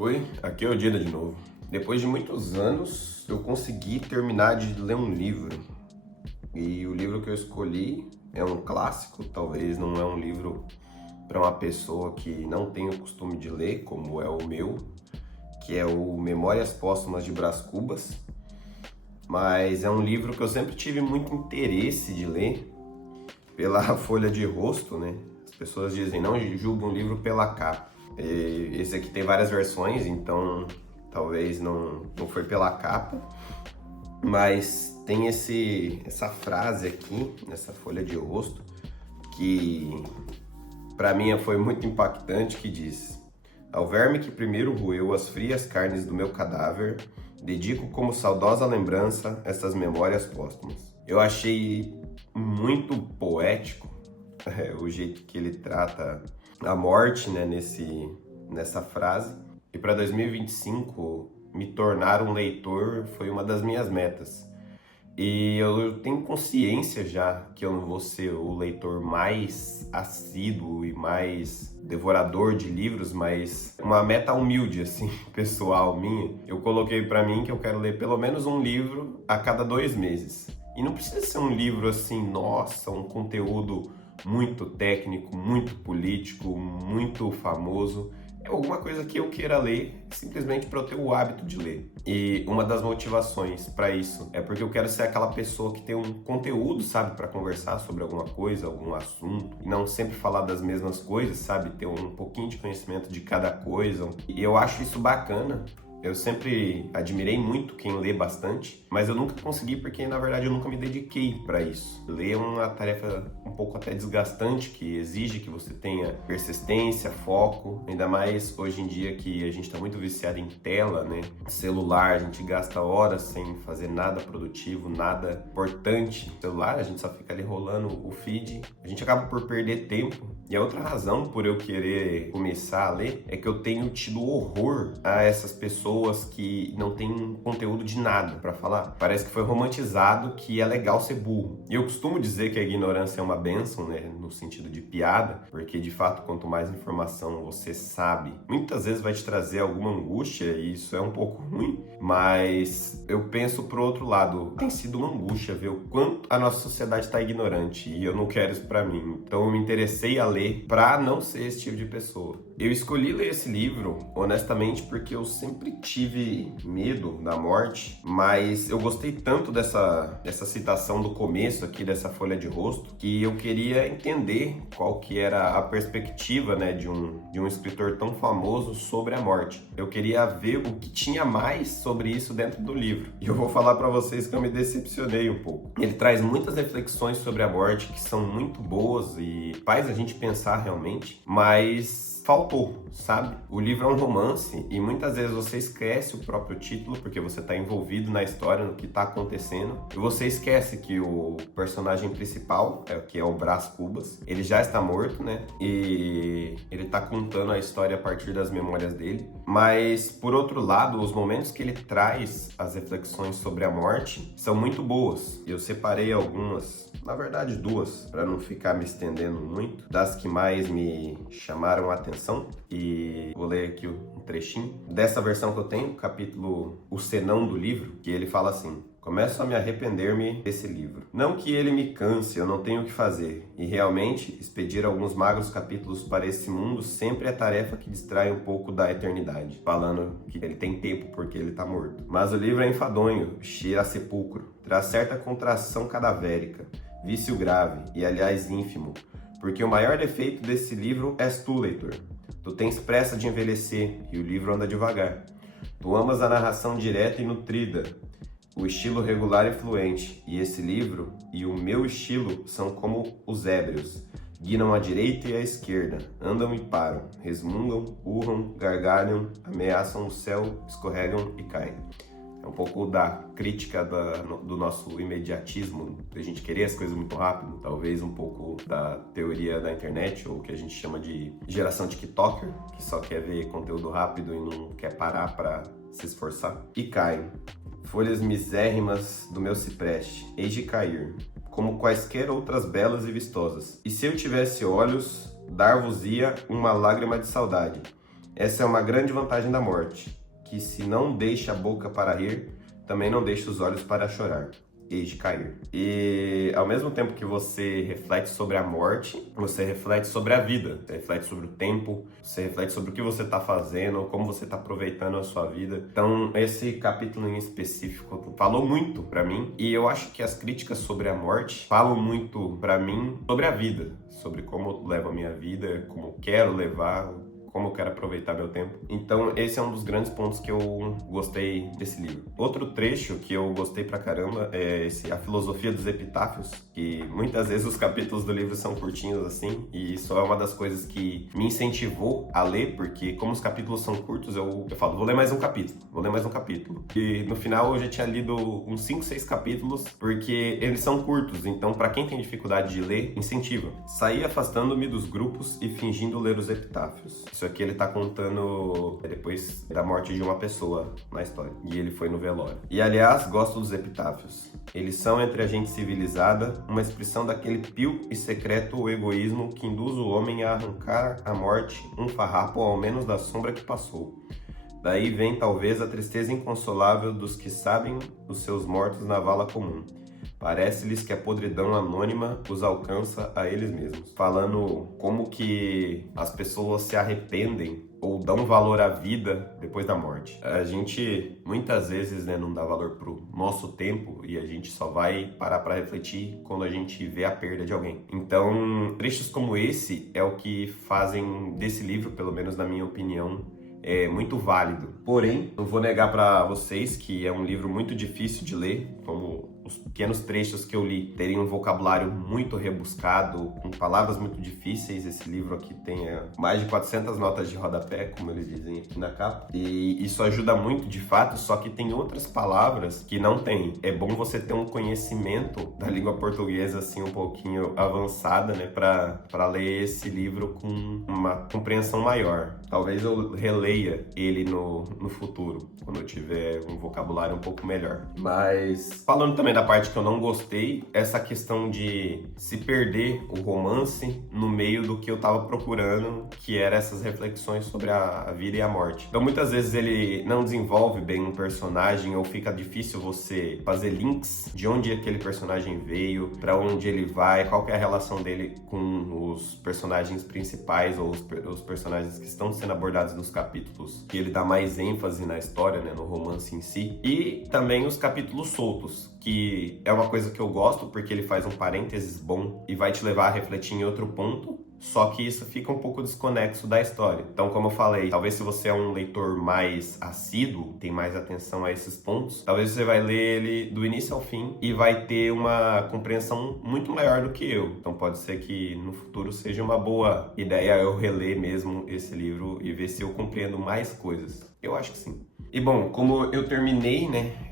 Oi, aqui é o Dida de novo. Depois de muitos anos, eu consegui terminar de ler um livro. E o livro que eu escolhi é um clássico, talvez não é um livro para uma pessoa que não tem o costume de ler, como é o meu, que é o Memórias Póstumas de Brás Cubas. Mas é um livro que eu sempre tive muito interesse de ler pela folha de rosto, né? As pessoas dizem, não julgue um livro pela capa. Esse aqui tem várias versões, então talvez não foi pela capa, mas tem essa frase aqui, nessa folha de rosto, que para mim foi muito impactante, que diz: ao verme que primeiro roeu as frias carnes do meu cadáver, dedico como saudosa lembrança essas memórias póstumas. Eu achei muito poético o jeito que ele trata a morte, né, nessa frase. E para 2025, me tornar um leitor foi uma das minhas metas. E eu tenho consciência já que eu não vou ser o leitor mais assíduo e mais devorador de livros, mas uma meta humilde, assim, pessoal minha. Eu coloquei para mim que eu quero ler pelo menos um livro a cada 2 meses. E não precisa ser um livro assim, nossa, um conteúdo muito técnico, muito político, muito famoso. É alguma coisa que eu queira ler, simplesmente para eu ter o hábito de ler. E uma das motivações para isso é porque eu quero ser aquela pessoa que tem um conteúdo, sabe, para conversar sobre alguma coisa, algum assunto, e não sempre falar das mesmas coisas, sabe, ter um pouquinho de conhecimento de cada coisa. E eu acho isso bacana. Eu sempre admirei muito quem lê bastante, mas eu nunca consegui porque, na verdade, eu nunca me dediquei para isso. Ler é uma tarefa um pouco até desgastante, que exige que você tenha persistência, foco, ainda mais hoje em dia que a gente está muito viciado em tela, né? Celular, a gente gasta horas sem fazer nada produtivo, nada importante. Celular, a gente só fica ali rolando o feed, a gente acaba por perder tempo. E a outra razão por eu querer começar a ler é que eu tenho tido horror a essas pessoas que não têm conteúdo de nada para falar. Parece que foi romantizado que é legal ser burro. E eu costumo dizer que a ignorância é uma bênção, né, no sentido de piada, porque de fato quanto mais informação você sabe, muitas vezes vai te trazer alguma angústia e isso é um pouco ruim, mas eu penso pro outro lado, tem sido uma angústia ver o quanto a nossa sociedade está ignorante e eu não quero isso para mim. Então eu me interessei a ler para não ser esse tipo de pessoa. Eu escolhi ler esse livro, honestamente, porque eu sempre tive medo da morte, mas eu gostei tanto dessa citação do começo aqui, dessa folha de rosto, que eu queria entender qual que era a perspectiva, né, de um escritor tão famoso sobre a morte. Eu queria ver o que tinha mais sobre isso dentro do livro. E eu vou falar para vocês que eu me decepcionei um pouco. Ele traz muitas reflexões sobre a morte que são muito boas e faz a gente pensar realmente, mas faltou, sabe? O livro é um romance e muitas vezes você esquece o próprio título porque você está envolvido na história, no que está acontecendo, e você esquece que o personagem principal, que é o Brás Cubas, ele já está morto, né? E ele está contando a história a partir das memórias dele. Mas, por outro lado, os momentos que ele traz as reflexões sobre a morte são muito boas. Eu separei algumas, na verdade 2, para não ficar me estendendo muito, das que mais me chamaram a atenção, e vou ler aqui um trechinho dessa versão que eu tenho, capítulo O Senão do livro, que ele fala assim: começo a me arrepender desse livro. Não que ele me canse, eu não tenho o que fazer. E realmente, expedir alguns magros capítulos para esse mundo sempre é tarefa que distrai um pouco da eternidade. Falando que ele tem tempo porque ele está morto. Mas o livro é enfadonho, cheira a sepulcro. Traz certa contração cadavérica, vício grave e, aliás, ínfimo. Porque o maior defeito desse livro és tu, leitor. Tu tens pressa de envelhecer e o livro anda devagar. Tu amas a narração direta e nutrida, o estilo regular e fluente, e esse livro e o meu estilo são como os ébrios. Guinam à direita e à esquerda, andam e param, resmungam, urram, gargalham, ameaçam o céu, escorregam e caem. É um pouco da crítica do nosso imediatismo, da gente querer as coisas muito rápido, talvez um pouco da teoria da internet, ou que a gente chama de geração TikToker, que só quer ver conteúdo rápido e não quer parar para se esforçar. E caem. Folhas misérrimas do meu cipreste, hei de cair, como quaisquer outras belas e vistosas. E se eu tivesse olhos, dar-vos-ia uma lágrima de saudade. Essa é uma grande vantagem da morte, que se não deixa a boca para rir, também não deixa os olhos para chorar. Eis de cair. E ao mesmo tempo que você reflete sobre a morte, você reflete sobre a vida, você reflete sobre o tempo, você reflete sobre o que você está fazendo, como você está aproveitando a sua vida. Então, esse capítulo em específico falou muito para mim, e eu acho que as críticas sobre a morte falam muito para mim sobre a vida, sobre como eu levo a minha vida, como eu quero levar, como eu quero aproveitar meu tempo. Então, esse é um dos grandes pontos que eu gostei desse livro. Outro trecho que eu gostei pra caramba é A Filosofia dos Epitáfios, que muitas vezes os capítulos do livro são curtinhos assim, e isso é uma das coisas que me incentivou a ler, porque como os capítulos são curtos, eu falo, vou ler mais um capítulo. E no final eu já tinha lido uns 5, 6 capítulos, porque eles são curtos, então pra quem tem dificuldade de ler, incentiva. Saí afastando-me dos grupos e fingindo ler os epitáfios. Isso aqui ele tá contando depois da morte de uma pessoa na história. E ele foi no velório. E aliás, gosto dos epitáfios. Eles são, entre a gente civilizada, uma expressão daquele pio e secreto egoísmo que induz o homem a arrancar à morte um farrapo ao menos da sombra que passou. Daí vem talvez a tristeza inconsolável dos que sabem os seus mortos na vala comum. Parece-lhes que a podridão anônima os alcança a eles mesmos. Falando como que as pessoas se arrependem ou dão valor à vida depois da morte. A gente muitas vezes não dá valor pro nosso tempo e a gente só vai parar para refletir quando a gente vê a perda de alguém. Então, trechos como esse é o que fazem desse livro, pelo menos na minha opinião, é muito válido. Porém, não vou negar para vocês que é um livro muito difícil de ler, como os pequenos trechos que eu li terem um vocabulário muito rebuscado, com palavras muito difíceis. Esse livro aqui tem mais de 400 notas de rodapé, como eles dizem aqui na capa, e isso ajuda muito de fato, só que tem outras palavras que não tem. É bom você ter um conhecimento da língua portuguesa assim um pouquinho avançada, para ler esse livro com uma compreensão maior. Talvez eu releia ele no futuro, quando eu tiver um vocabulário um pouco melhor. Mas falando também da parte que eu não gostei, essa questão de se perder o romance no meio do que eu tava procurando, que era essas reflexões sobre a vida e a morte. Então muitas vezes ele não desenvolve bem um personagem, ou fica difícil você fazer links de onde aquele personagem veio, para onde ele vai, qual que é a relação dele com os personagens principais ou os personagens que estão sendo abordados nos capítulos que ele dá mais ênfase na história, no romance em si. E também os capítulos soltos, que é uma coisa que eu gosto porque ele faz um parênteses bom e vai te levar a refletir em outro ponto, só que isso fica um pouco desconexo da história. Então, como eu falei, talvez se você é um leitor mais assíduo, tem mais atenção a esses pontos, talvez você vai ler ele do início ao fim e vai ter uma compreensão muito maior do que eu. Então pode ser que no futuro seja uma boa ideia eu reler mesmo esse livro e ver se eu compreendo mais coisas. Eu acho que sim. E bom, como eu terminei,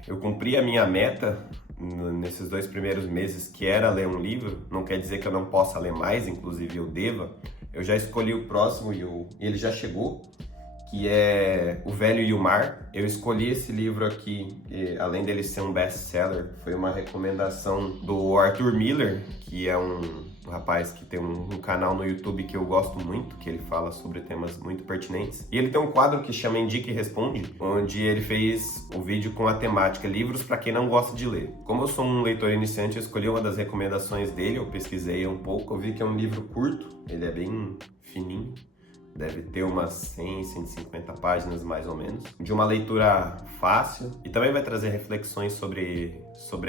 eu cumpri a minha meta nesses 2 primeiros meses, que era ler um livro. Não quer dizer que eu não possa ler mais, inclusive eu deva. Eu já escolhi o próximo e ele já chegou, que é O Velho e o Mar. Eu escolhi esse livro aqui, além dele ser um best-seller, foi uma recomendação do Arthur Miller, que é um rapaz que tem um canal no YouTube que eu gosto muito, que ele fala sobre temas muito pertinentes. E ele tem um quadro que chama Indica e Responde, onde ele fez o vídeo com a temática livros para quem não gosta de ler. Como eu sou um leitor iniciante, eu escolhi uma das recomendações dele, eu pesquisei um pouco, eu vi que é um livro curto, ele é bem fininho, deve ter umas 100, 150 páginas mais ou menos, de uma leitura fácil, e também vai trazer reflexões sobre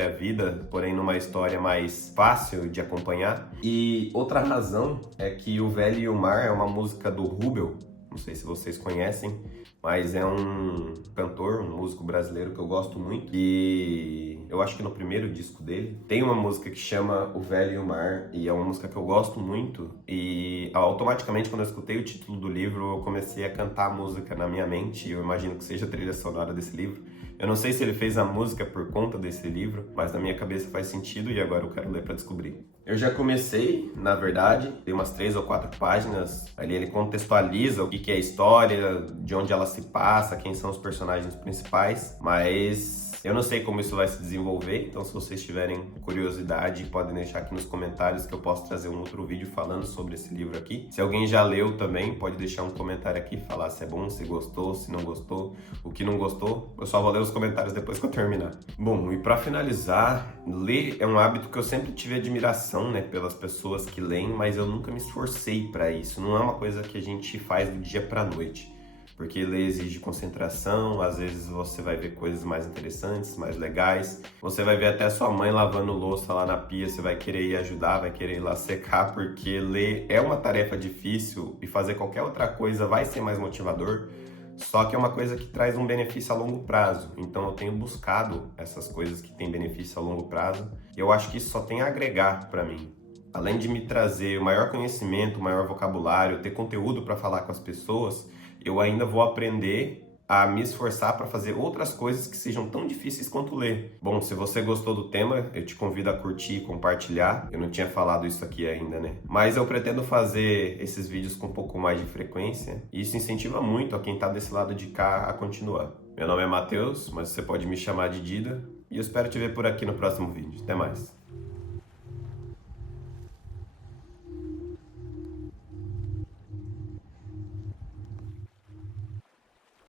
a vida, porém numa história mais fácil de acompanhar. E outra razão é que O Velho e o Mar é uma música do Rubel, não sei se vocês conhecem, mas é um cantor, um músico brasileiro que eu gosto muito, e eu acho que no primeiro disco dele tem uma música que chama O Velho e o Mar, e é uma música que eu gosto muito, e automaticamente quando eu escutei o título do livro eu comecei a cantar a música na minha mente, e eu imagino que seja a trilha sonora desse livro. Eu não sei se ele fez a música por conta desse livro, mas na minha cabeça faz sentido e agora eu quero ler para descobrir. Eu já comecei, na verdade, tem umas 3 ou 4 páginas, ali ele contextualiza o que é a história de onde ela se passa, quem são os personagens principais, mas eu não sei como isso vai se desenvolver, então se vocês tiverem curiosidade, podem deixar aqui nos comentários que eu posso trazer um outro vídeo falando sobre esse livro aqui. Se alguém já leu também, pode deixar um comentário aqui, falar se é bom, se gostou, se não gostou, o que não gostou. Eu só vou ler os comentários depois que eu terminar. Bom, e para finalizar, ler é um hábito que eu sempre tive admiração, né, pelas pessoas que leem, mas eu nunca me esforcei para isso. Não é uma coisa que a gente faz do dia para noite. Porque ler exige concentração, às vezes você vai ver coisas mais interessantes, mais legais. Você vai ver até sua mãe lavando louça lá na pia, você vai querer ir ajudar, vai querer ir lá secar, porque ler é uma tarefa difícil e fazer qualquer outra coisa vai ser mais motivador, só que é uma coisa que traz um benefício a longo prazo. Então eu tenho buscado essas coisas que têm benefício a longo prazo e eu acho que isso só tem a agregar para mim. Além de me trazer o maior conhecimento, o maior vocabulário, ter conteúdo para falar com as pessoas, eu ainda vou aprender a me esforçar para fazer outras coisas que sejam tão difíceis quanto ler. Bom, se você gostou do tema, eu te convido a curtir e compartilhar. Eu não tinha falado isso aqui ainda, né? Mas eu pretendo fazer esses vídeos com um pouco mais de frequência e isso incentiva muito a quem está desse lado de cá a continuar. Meu nome é Matheus, mas você pode me chamar de Dida e eu espero te ver por aqui no próximo vídeo. Até mais!